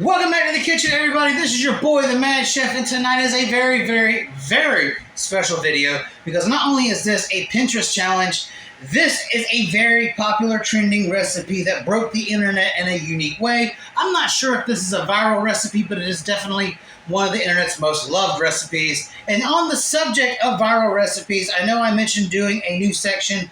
Welcome back to the kitchen, everybody. This is your boy, the Mad Chef, and tonight is a very, very, very special video because not only is this a Pinterest challenge, this is a very popular trending recipe that broke the internet in a unique way. I'm not sure if this is a viral recipe, but it is definitely one of the internet's most loved recipes. And on the subject of viral recipes, I know I mentioned doing a new section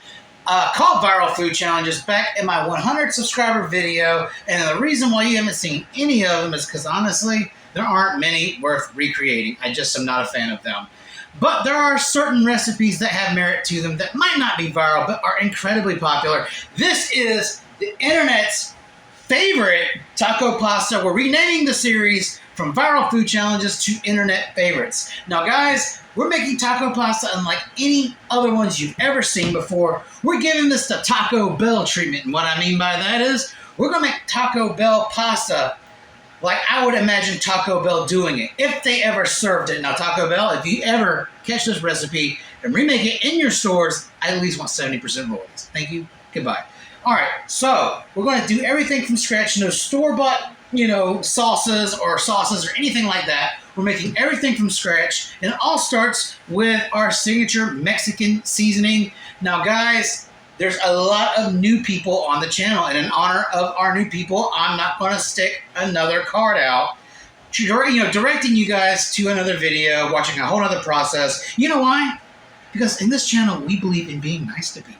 called Viral Food Challenges back in my 100 subscriber video, and the reason why you haven't seen any of them is because honestly, there aren't many worth recreating. I just am not a fan of them. But there are certain recipes that have merit to them that might not be viral, but are incredibly popular. This is the internet's favorite taco pasta. We're renaming the series from Viral Food Challenges to Internet Favorites. Now, guys, we're making taco pasta unlike any other ones you've ever seen before. We're giving this the Taco Bell treatment. And what I mean by that is we're going to make Taco Bell pasta like I would imagine Taco Bell doing it if they ever served it. Now, Taco Bell, if you ever catch this recipe and remake it in your stores, I at least want 70% royalties. Thank you. Goodbye. All right, so we're going to do everything from scratch. No store-bought, sauces or anything like that. We're making everything from scratch, and it all starts with our signature Mexican seasoning. Now, guys, there's a lot of new people on the channel, and in honor of our new people, I'm not going to stick another card out. Directing you guys to another video, watching a whole other process. You know why? Because in this channel, we believe in being nice to people.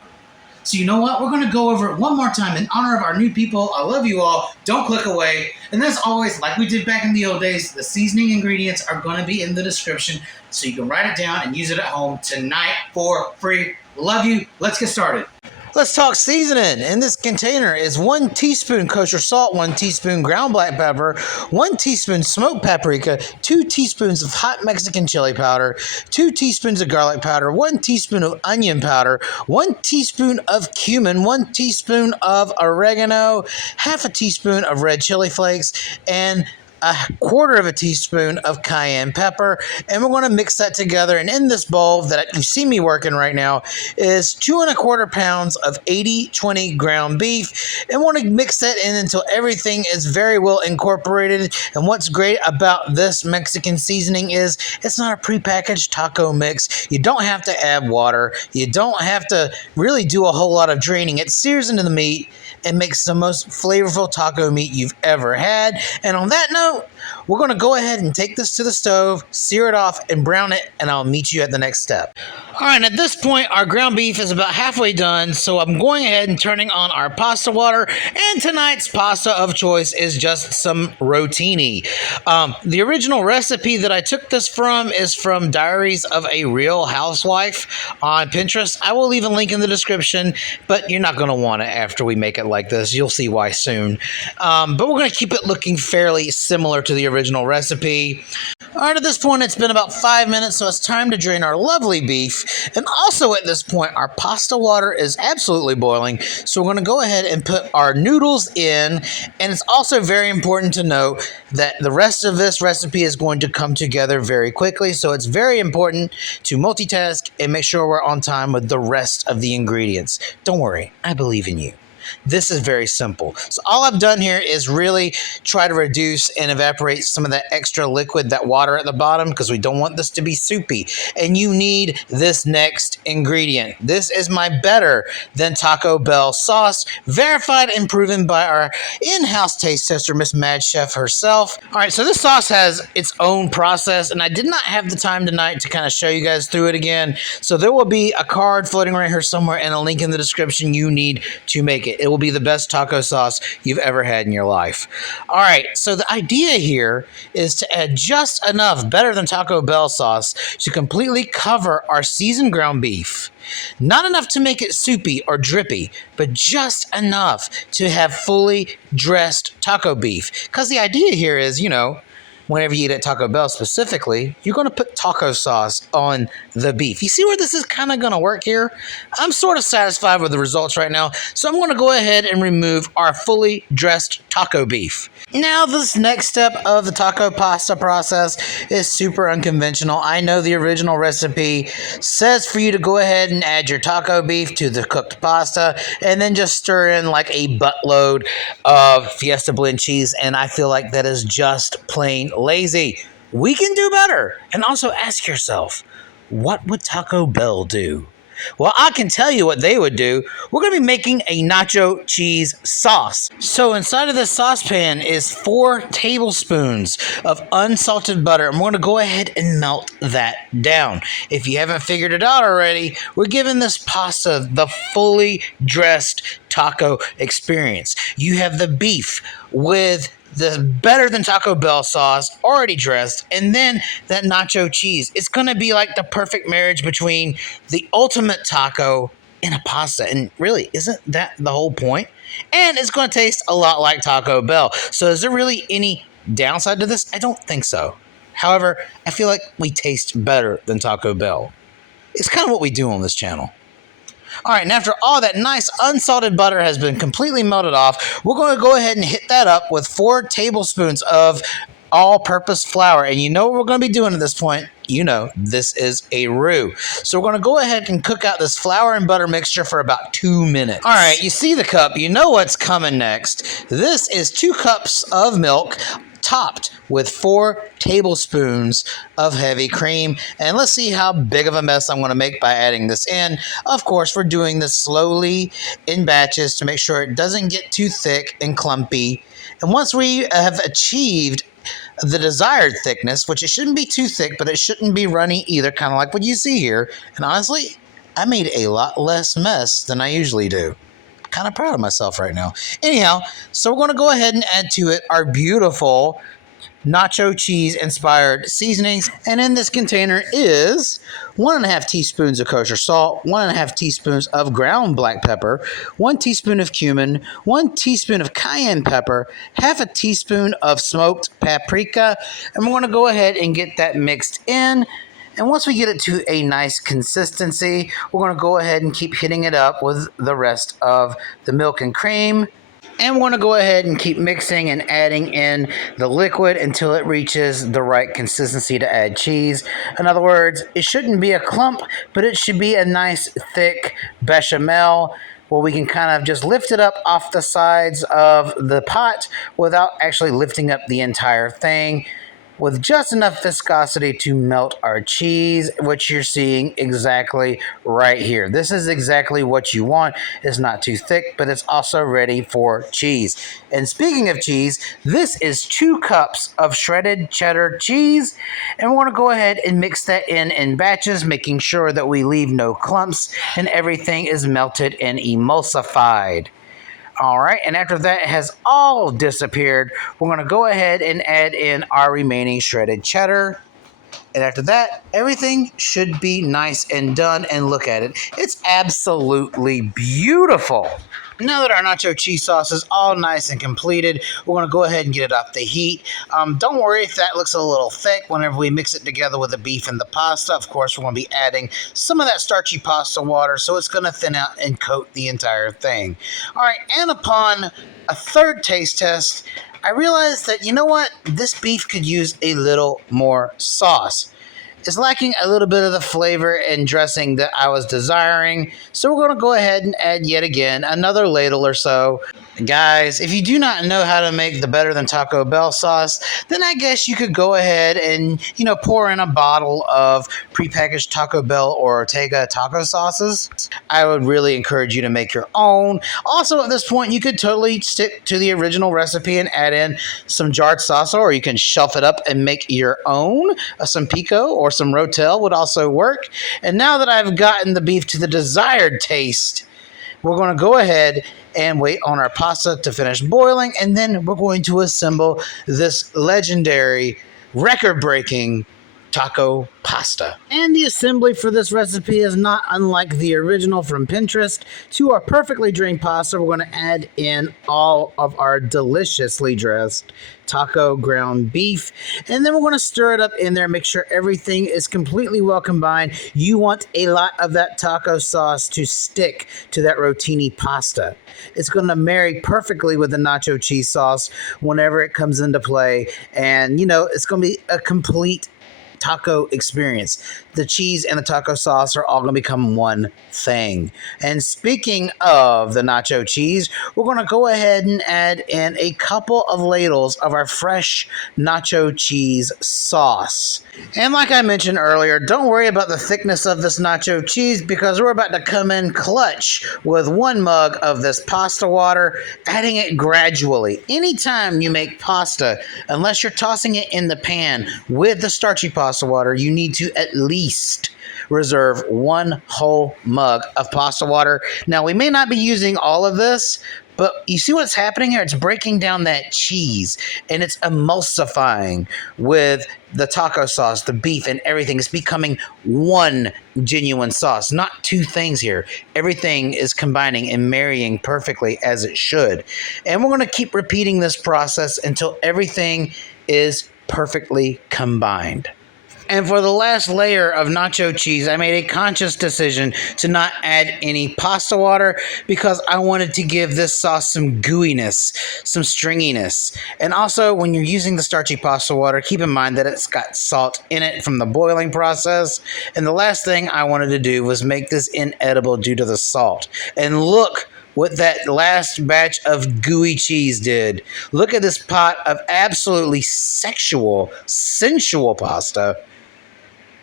So you know what? We're going to go over it one more time in honor of our new people. I love you all. Don't click away. And as always, like we did back in the old days, the seasoning ingredients are going to be in the description so you can write it down and use it at home tonight for free. Love you. Let's get started. Let's talk seasoning. In this container is 1 teaspoon kosher salt, 1 teaspoon ground black pepper, 1 teaspoon smoked paprika, 2 teaspoons of hot Mexican chili powder, 2 teaspoons of garlic powder, 1 teaspoon of onion powder, 1 teaspoon of cumin, 1 teaspoon of oregano, half a teaspoon of red chili flakes, and a quarter of a teaspoon of cayenne pepper, and we're going to mix that together. And in this bowl that you see me working right now is 2 1/4 pounds of 80/20 ground beef, and want to mix that in until everything is very well incorporated. And what's great about this Mexican seasoning is it's not a prepackaged taco mix. You don't have to add water. You don't have to really do a whole lot of draining. It sears into the meat and makes the most flavorful taco meat you've ever had. And on that note, we're going to go ahead and take this to the stove, sear it off, and brown it, and I'll meet you at the next step. All right, at this point, our ground beef is about halfway done, so I'm going ahead and turning on our pasta water, and tonight's pasta of choice is just some rotini. The original recipe that I took this from is from Diaries of a Real Housewife on Pinterest. I will leave a link in the description, but you're not going to want it after we make it like this. You'll see why soon. But we're going to keep it looking fairly similar to the original recipe. All right, at this point, it's been about 5 minutes, so it's time to drain our lovely beef. And also at this point, our pasta water is absolutely boiling, so we're going to go ahead and put our noodles in. And it's also very important to note that the rest of this recipe is going to come together very quickly, so it's very important to multitask and make sure we're on time with the rest of the ingredients. Don't worry, I believe in you. This is very simple. So all I've done here is really try to reduce and evaporate some of that extra liquid, that water at the bottom, because we don't want this to be soupy. And you need this next ingredient. This is my better than Taco Bell sauce, verified and proven by our in-house taste tester, Miss Mad Chef herself. All right, so this sauce has its own process, and I did not have the time tonight to kind of show you guys through it again. So there will be a card floating right here somewhere and a link in the description you need to make it. It will be the best taco sauce you've ever had in your life. All right, so the idea here is to add just enough better than Taco Bell sauce to completely cover our seasoned ground beef. Not enough to make it soupy or drippy, but just enough to have fully dressed taco beef. Because the idea here is, whenever you eat at Taco Bell specifically, you're going to put taco sauce on the beef. You see where this is kind of going to work here? I'm sort of satisfied with the results right now, so I'm going to go ahead and remove our fully dressed taco beef. Now, this next step of the taco pasta process is super unconventional. I know the original recipe says for you to go ahead and add your taco beef to the cooked pasta and then just stir in like a buttload of Fiesta blend cheese, and I feel like that is just plain lazy. We can do better. And also ask yourself, what would Taco Bell do? Well, I can tell you what they would do. We're going to be making a nacho cheese sauce. So inside of this saucepan is 4 tablespoons of unsalted butter. I'm going to go ahead and melt that down. If you haven't figured it out already, we're giving this pasta the fully dressed taco experience. You have the beef with the better than Taco Bell sauce already dressed, and then that nacho cheese. It's going to be like the perfect marriage between the ultimate taco and a pasta. And really, isn't that the whole point? And it's going to taste a lot like Taco Bell. So is there really any downside to this? I don't think so. However, I feel like we taste better than Taco Bell. It's kind of what we do on this channel. All right, and after all that nice unsalted butter has been completely melted off, we're going to go ahead and hit that up with 4 tablespoons of all-purpose flour. And you know what we're going to be doing at this point? You know, this is a roux. So we're going to go ahead and cook out this flour and butter mixture for about 2 minutes. All right, you see the cup. You know what's coming next. This is 2 cups of milk, topped with 4 tablespoons of heavy cream. And let's see how big of a mess I'm going to make by adding this in. Of course, we're doing this slowly in batches to make sure it doesn't get too thick and clumpy. And once we have achieved the desired thickness, which it shouldn't be too thick, but it shouldn't be runny either, kind of like what you see here. And honestly, I made a lot less mess than I usually do. Kind of proud of myself right now. Anyhow, so we're going to go ahead and add to it our beautiful nacho cheese inspired seasonings. And in this container is 1.5 teaspoons of kosher salt, 1.5 teaspoons of ground black pepper, 1 teaspoon of cumin, 1 teaspoon of cayenne pepper, half a teaspoon of smoked paprika. And we're going to go ahead and get that mixed in. And once we get it to a nice consistency, we're going to go ahead and keep hitting it up with the rest of the milk and cream. And we're going to go ahead and keep mixing and adding in the liquid until it reaches the right consistency to add cheese. In other words, it shouldn't be a clump, but it should be a nice thick bechamel where we can kind of just lift it up off the sides of the pot without actually lifting up the entire thing, with just enough viscosity to melt our cheese, which you're seeing exactly right here. This is exactly what you want. It's not too thick, but it's also ready for cheese. And speaking of cheese, this is 2 cups of shredded cheddar cheese, and we want to go ahead and mix that in batches, making sure that we leave no clumps and everything is melted and emulsified. All right, and after that has all disappeared, we're going to go ahead and add in our remaining shredded cheddar. And after that, everything should be nice and done. And look at it. It's absolutely beautiful. Now that our nacho cheese sauce is all nice and completed, we're going to go ahead and get it off the heat. Don't worry if that looks a little thick whenever we mix it together with the beef and the pasta. Of course, we're going to be adding some of that starchy pasta water, so it's going to thin out and coat the entire thing. All right, and upon a third taste test, I realized that, you know what? This beef could use a little more sauce. It's lacking a little bit of the flavor and dressing that I was desiring, so we're going to go ahead and add yet again another ladle or so. Guys, if you do not know how to make the better than Taco Bell sauce, then I guess you could go ahead and, pour in a bottle of prepackaged Taco Bell or Ortega taco sauces. I would really encourage you to make your own. Also, at this point, you could totally stick to the original recipe and add in some jarred salsa, or you can shelf it up and make your own. Some pico or some rotel would also work. And now that I've gotten the beef to the desired taste, we're going to go ahead and wait on our pasta to finish boiling, and then we're going to assemble this legendary, record-breaking taco pasta. And the assembly for this recipe is not unlike the original from Pinterest. To our perfectly drained pasta, we're going to add in all of our deliciously dressed taco ground beef, and then we're going to stir it up in there, make sure everything is completely well combined. You want a lot of that taco sauce to stick to that rotini pasta. It's going to marry perfectly with the nacho cheese sauce whenever it comes into play, and it's going to be a complete taco experience. The cheese and the taco sauce are all going to become one thing. And speaking of the nacho cheese, we're going to go ahead and add in a couple of ladles of our fresh nacho cheese sauce. And like I mentioned earlier, don't worry about the thickness of this nacho cheese because we're about to come in clutch with 1 mug of this pasta water, adding it gradually. Anytime you make pasta, unless you're tossing it in the pan with the starchy pasta water, you need to at least reserve 1 whole mug of pasta water. Now, we may not be using all of this, but you see what's happening here? It's breaking down that cheese, and it's emulsifying with the taco sauce, the beef, and everything. It's becoming one genuine sauce, not 2 things here. Everything is combining and marrying perfectly as it should. And we're going to keep repeating this process until everything is perfectly combined. And for the last layer of nacho cheese, I made a conscious decision to not add any pasta water because I wanted to give this sauce some gooiness, some stringiness. And also, when you're using the starchy pasta water, keep in mind that it's got salt in it from the boiling process. And the last thing I wanted to do was make this inedible due to the salt. And look what that last batch of gooey cheese did. Look at this pot of absolutely sensual pasta.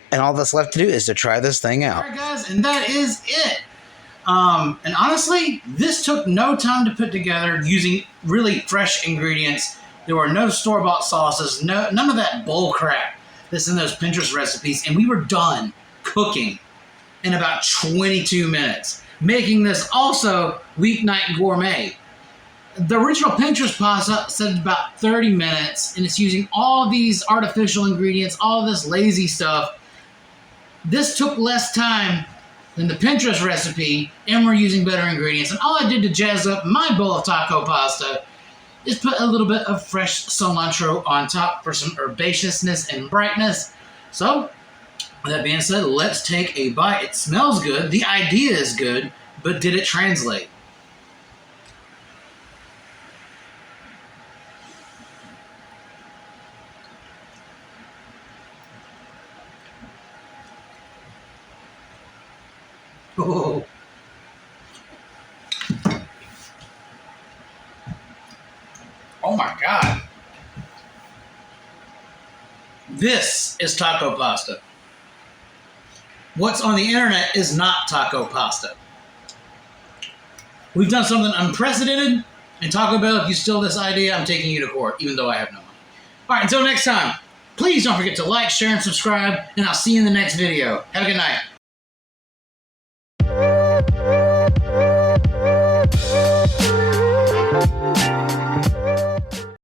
And all that's left to do is to try this thing out. All right, guys, and that is it. And honestly, this took no time to put together using really fresh ingredients. There were no store-bought sauces, none of that bull crap that's in those Pinterest recipes. And we were done cooking in about 22 minutes, making this also weeknight gourmet. The original Pinterest pasta said about 30 minutes, and it's using all these artificial ingredients, all this lazy stuff. This took less time than the Pinterest recipe, and we're using better ingredients. And all I did to jazz up my bowl of taco pasta is put a little bit of fresh cilantro on top for some herbaceousness and brightness. So, with that being said, let's take a bite. It smells good. The idea is good, but did it translate? Oh. Oh my God. This is taco pasta. What's on the internet is not taco pasta. We've done something unprecedented, and Taco Bell, if you steal this idea, I'm taking you to court, even though I have no money. All right, until next time, please don't forget to like, share, and subscribe, and I'll see you in the next video. Have a good night.